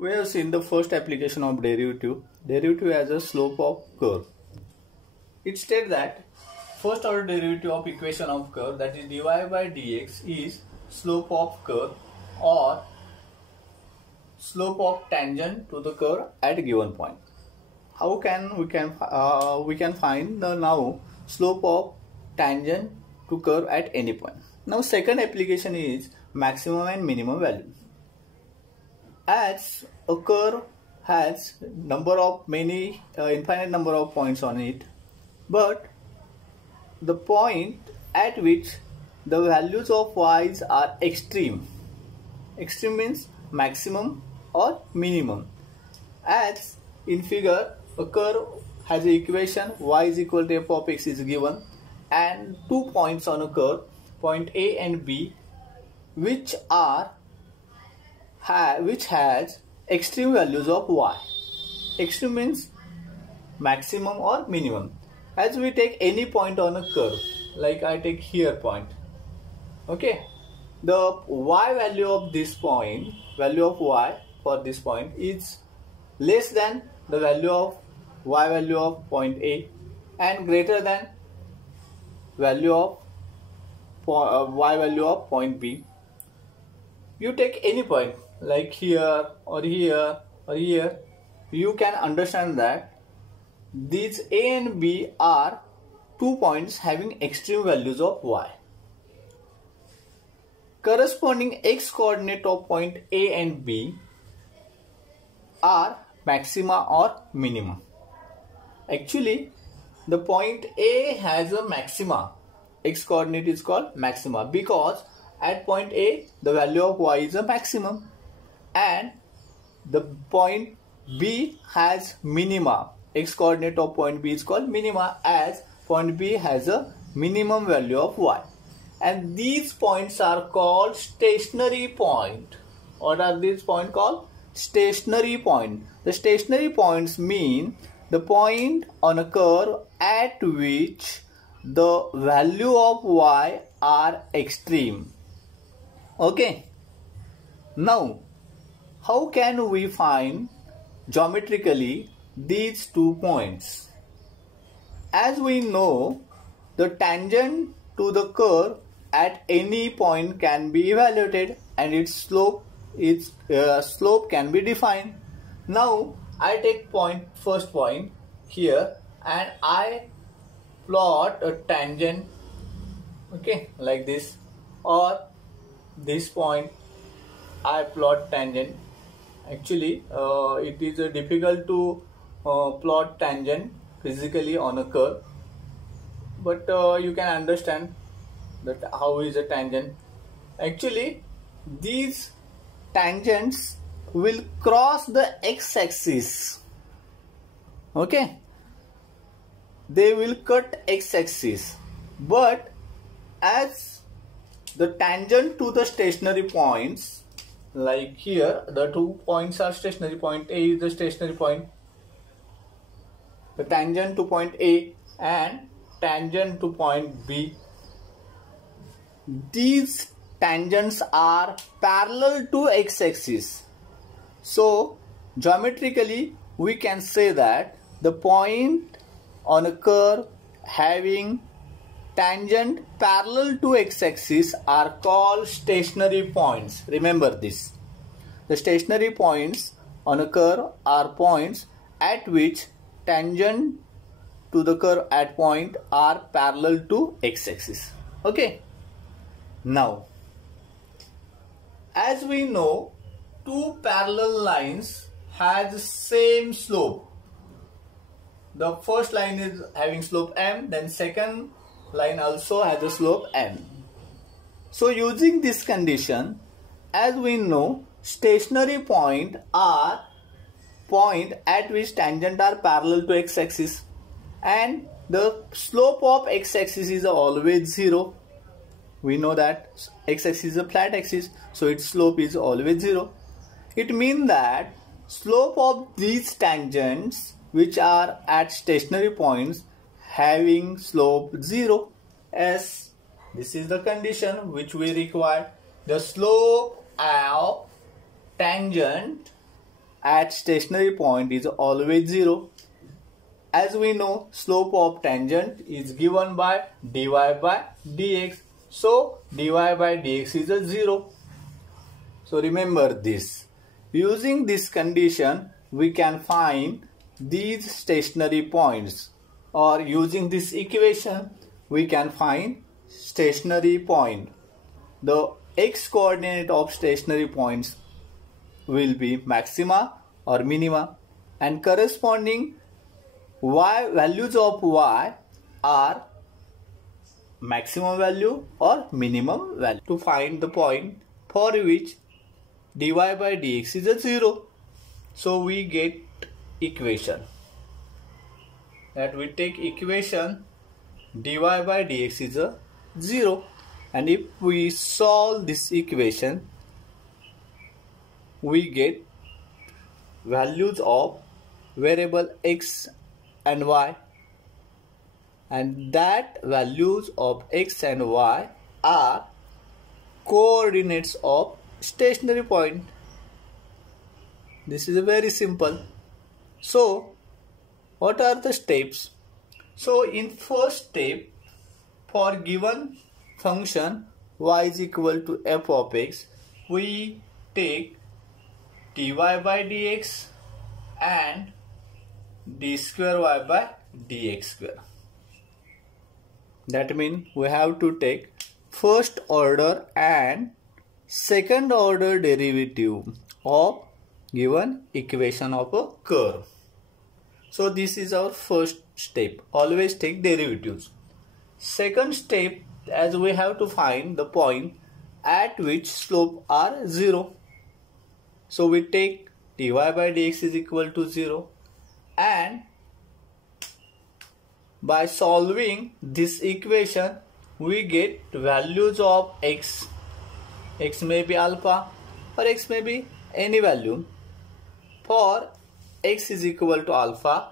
We have seen the first application of derivative. Derivative as a slope of curve. It states that first order derivative of equation of curve, that is dy by dx, is slope of curve or slope of tangent to the curve at a given point. How can we can find the now slope of tangent to curve at any point. Now second application is maximum and minimum value. As a curve has infinite number of points on it, but the point at which the values of y's are extreme. Extreme means maximum or minimum. As in figure, a curve has an equation y is equal to f of x is given, and 2 points on a curve, point A and B, which has extreme values of y. Extreme means maximum or minimum. As we take any point on a curve, like I take here point, okay, the y value of this point, value of y for this point is less than the value of y value of point A and greater than value of y value of point B. You take any point like here or here or here, you can understand that these A and B are 2 points having extreme values of y. Corresponding x coordinate of point A and B are maxima or minimum. Actually, the point A has a maxima. X coordinate is called maxima because at point A the value of y is a maximum, and the point B has minima. X coordinate of point B is called minima, as point B has a minimum value of y. And these points are called stationary point. What are these points called? Stationary point. The stationary points mean the point on a curve at which the value of y are extreme. Okay. Now, how can we find geometrically these 2 points? As we know, the tangent to the curve at any point can be evaluated and its slope can be defined. Now I take first point here and I plot a tangent, okay, like this, or this point I plot tangent. Actually it is difficult to plot tangent physically on a curve, but you can understand that how is a tangent. Actually these tangents will cross the x-axis, okay, they will cut x-axis, but as the tangent to the stationary points, like here the 2 points are stationary, point A is the stationary point, the tangent to point A and tangent to point B, these tangents are parallel to x-axis. So geometrically we can say that the point on a curve having tangent parallel to x-axis are called stationary points. Remember this. The stationary points on a curve are points at which tangent to the curve at point are parallel to x-axis. Okay. Now, as we know, 2 parallel lines has the same slope. The first line is having slope m, then second line also has a slope m. So using this condition, as we know, stationary point are point at which tangent are parallel to x-axis, and the slope of x-axis is always 0. We know that x-axis is a flat axis, so its slope is always 0. It means that slope of these tangents which are at stationary points having slope 0, as this is the condition which we require. The slope of tangent at stationary point is always 0. As we know, slope of tangent is given by dy by dx. So dy by dx is a 0. So remember this. Using this condition, we can find these stationary points, or using this equation, we can find stationary point. The x coordinate of stationary points will be maxima or minima, and corresponding y values of y are maximum value or minimum value. To find the point for which dy by dx is a 0, so we get equation that we take equation dy by dx is a 0, and if we solve this equation, we get values of variable x and y, and that values of x and y are coordinates of stationary point. This is very simple. So what are the steps? So in first step, for given function y is equal to f of x, we take dy by dx and d square y by dx square. That means we have to take first order and second order derivative of given equation of a curve. So this is our first step. Always take derivatives. Second step, as we have to find the point at which slope are 0. So we take dy by dx is equal to 0, and by solving this equation, we get values of x. X may be alpha or x may be any value. For x is equal to alpha,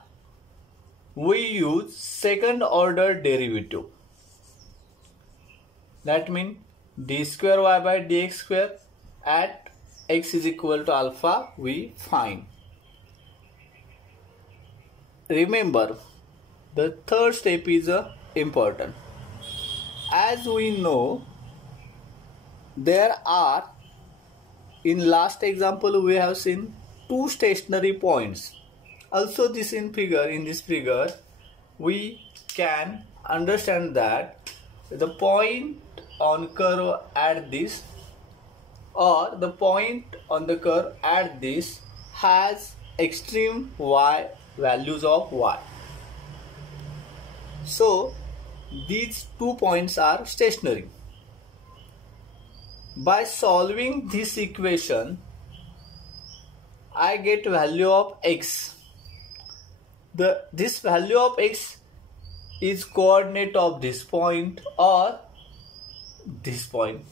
we use second order derivative. That means d square y by dx square at x is equal to alpha we find. Remember, the third step is important. As we know, there are, in last example we have seen two stationary points. Also this in this figure we can understand that the point on curve at this, or the point on the curve at this, has extreme y values of y. So these 2 points are stationary. By solving this equation, I get value of x. This value of x is coordinate of this point or this point,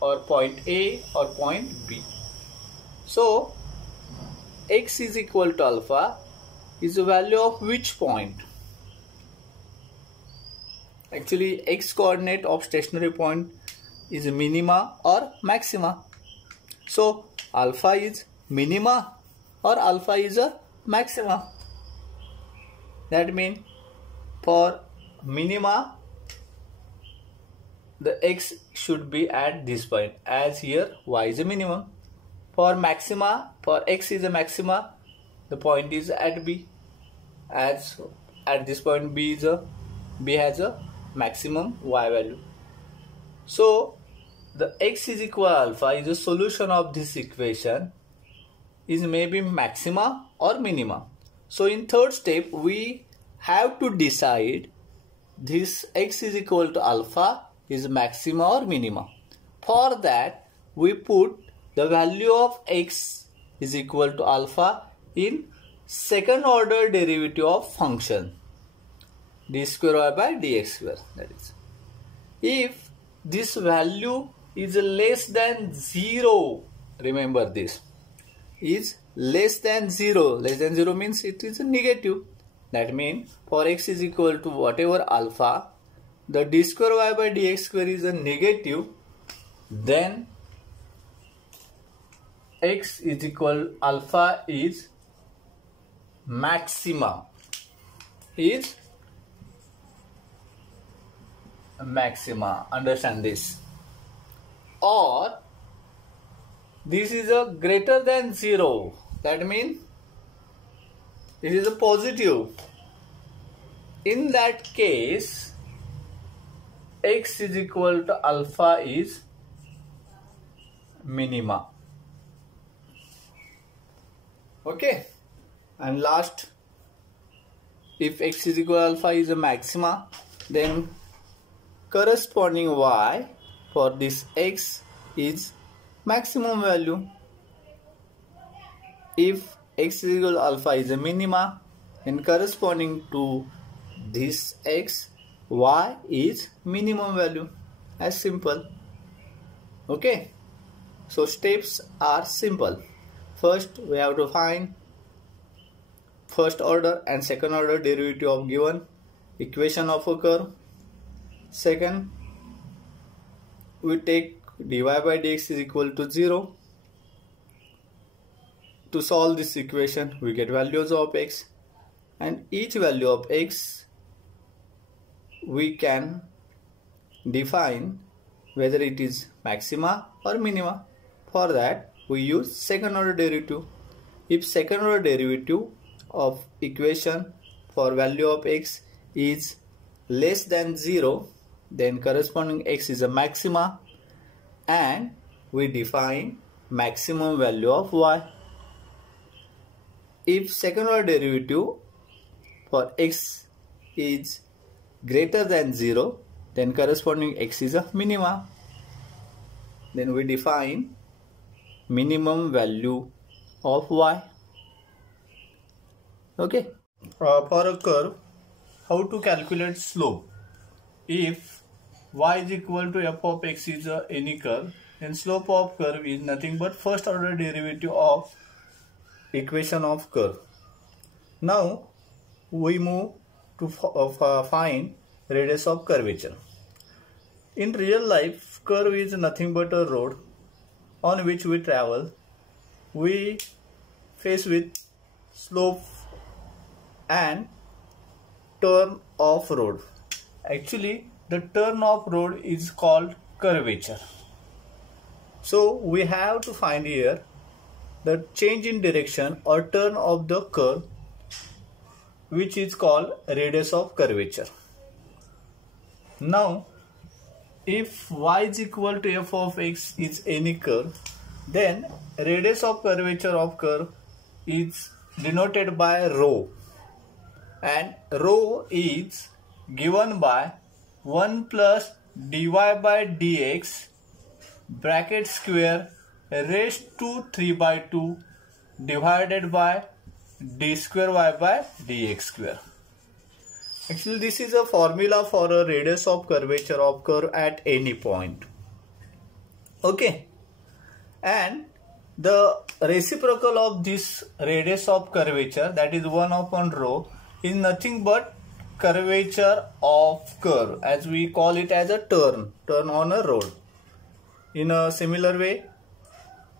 or point A or point B. So x is equal to alpha is the value of which point? Actually, x coordinate of stationary point is minima or maxima. So alpha is minima or alpha is a maxima. That means for minima, the x should be at this point, as here y is a minimum. For maxima, for x is a maxima, the point is at B, as at this point B has a maximum y value. So the x is equal to alpha is a solution of this equation, is maybe maxima or minima. So in third step, we have to decide this x is equal to alpha is maxima or minima. For that, we put the value of x is equal to alpha in second order derivative of function d square y by dx square. That is, if this value is less than 0, remember this, is less than 0. Less than 0 means it is a negative. That means for x is equal to whatever alpha, the d square y by dx square is a negative, then x is equal alpha is maxima, understand this, or this is a greater than 0, that means this is a positive. In that case, x is equal to alpha is minima. Okay, and last, if x is equal to alpha is a maxima, then corresponding y for this x is maximum value. If x is equal to alpha is a minima, then corresponding to this x, y is minimum value. As simple. Okay, so steps are simple. First, we have to find first order and second order derivative of given equation of a curve. Second, we take dy by dx is equal to 0. To solve this equation, we get values of x, and each value of x we can define whether it is maxima or minima. For that, we use second order derivative. If second order derivative of equation for value of x is less than 0, then corresponding x is a maxima, and we define maximum value of y. If second order derivative for x is greater than 0, then corresponding x is a minima. Then we define minimum value of y. Okay. For a curve, how to calculate slope? If y is equal to f of x is any curve, then slope of curve is nothing but first order derivative of equation of curve. Now we move to find radius of curvature. In real life, curve is nothing but a road on which we travel. We face with slope and turn of road. Actually, the turn of road is called curvature. So we have to find here the change in direction or turn of the curve, which is called radius of curvature. Now, if y is equal to f of x is any curve, then radius of curvature of curve is denoted by rho, and rho is given by 1 plus dy by dx bracket square raised to 3 by 2 divided by d square y by dx square. Actually, this is a formula for a radius of curvature of curve at any point. Okay, and the reciprocal of this radius of curvature, that is 1 upon rho, is nothing but curvature of curve, as we call it as a turn on a road. In a similar way,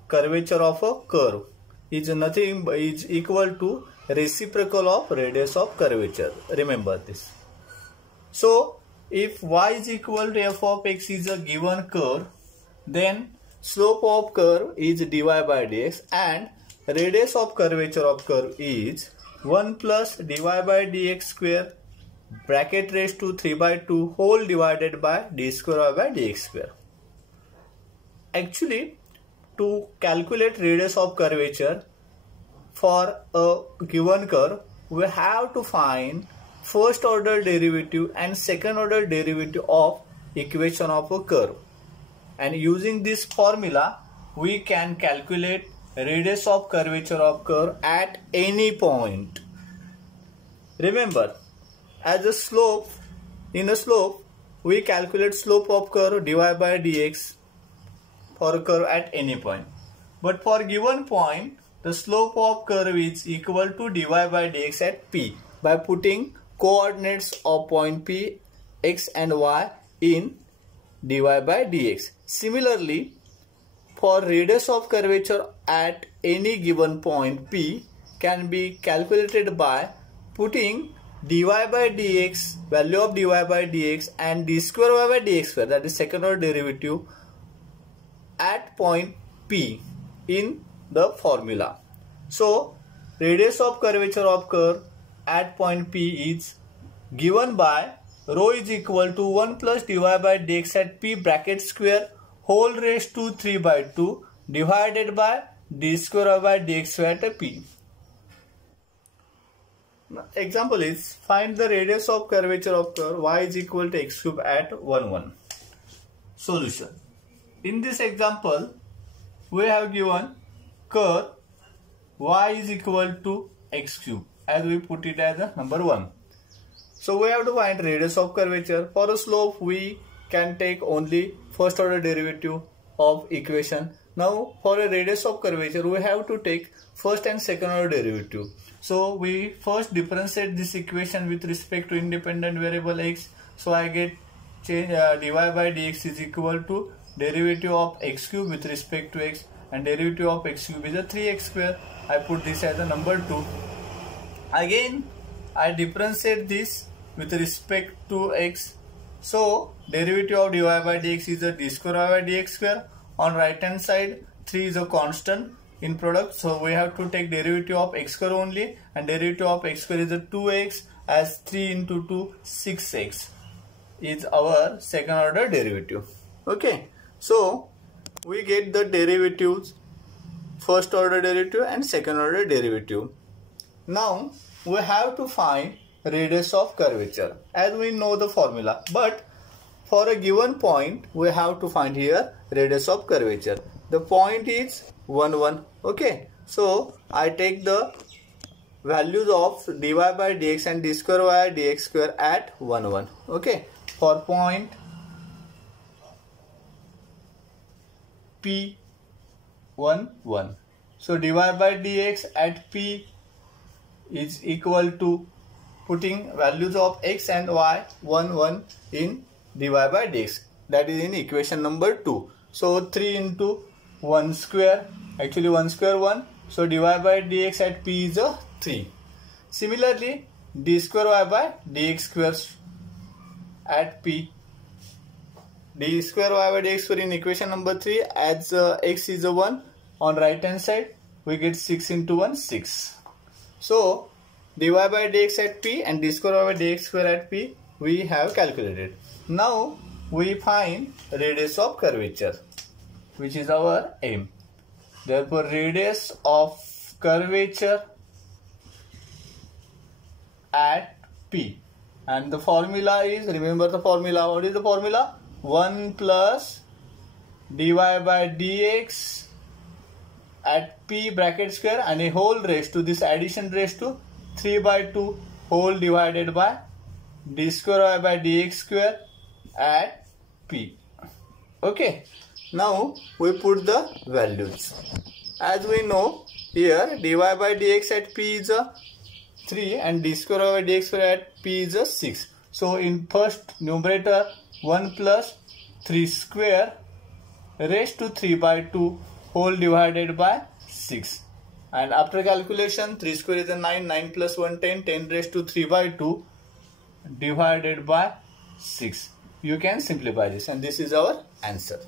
curvature of a curve is equal to reciprocal of radius of curvature. Remember this. So if y is equal to f of x is a given curve, then slope of curve is dy by dx, and radius of curvature of curve is 1 plus dy by dx square bracket raised to 3 by 2 whole divided by d square y by dx square. Actually, to calculate radius of curvature for a given curve, we have to find first order derivative and second order derivative of equation of a curve. And using this formula, we can calculate radius of curvature of curve at any point. Remember, as a slope, in a slope, we calculate slope of curve dy by dx for a curve at any point. But for given point, the slope of curve is equal to dy by dx at P by putting coordinates of point P, x and y in dy by dx. Similarly, for radius of curvature at any given point P can be calculated by putting dy by dx, value of dy by dx, and d square y by dx square, that is second order derivative, at point P in the formula. So radius of curvature of curve at point P is given by rho is equal to 1 plus dy by dx at P bracket square whole raised to 3 by 2 divided by d square by dx square at P. Example is, find the radius of curvature of curve y is equal to x cube at 1, 1. Solution. In this example, we have given curve y is equal to x cube as we put it as a number 1. So we have to find radius of curvature. For a slope, we can take only first order derivative of equation. Now for a radius of curvature, we have to take first and second order derivative. So we first differentiate this equation with respect to independent variable x. So I get dy by dx is equal to derivative of x cube with respect to x, and derivative of x cube is a 3x square. I put this as a number 2. Again I differentiate this with respect to x. So derivative of dy by dx is a d square y by dx square. On right hand side 3 is a constant in product, so we have to take derivative of x square only, and derivative of x square is a 2x, as 3 into 2 6x is our second order derivative. Okay, so we get the derivatives, first order derivative and second order derivative. Now we have to find radius of curvature as we know the formula, but for a given point we have to find here radius of curvature. The point is 1, 1. Okay, so I take the values of dy by dx and d square y dx square at 1, 1. Okay, for point P 1, 1. So dy by dx at P is equal to putting values of x and y 1, 1 in dy by dx, that is in equation number 2. So 3 into 1 square, actually 1 square 1, so dy by dx at P is a 3. Similarly d square y by dx square at P, d square y by dx square in equation number 3, as x is a 1, on right hand side we get 6 into 1 6. So dy by dx at P and d square y by dx square at P we have calculated. Now we find radius of curvature, which is our aim. Therefore radius of curvature at P, and the formula is, remember the formula, what is the formula? 1 plus dy by dx at P bracket square and a whole raised to this addition raised to 3 by 2 whole divided by d square y by dx square at P. Okay, now we put the values. As we know here dy by dx at P is a 3 and d square y by dx square at P is a 6. So in first numerator 1 plus 3 square raised to 3 by 2 whole divided by 6, and after calculation 3 square is a 9, 9 plus 1 10, 10 raised to 3 by 2 divided by 6. You can simplify this, and this is our answer.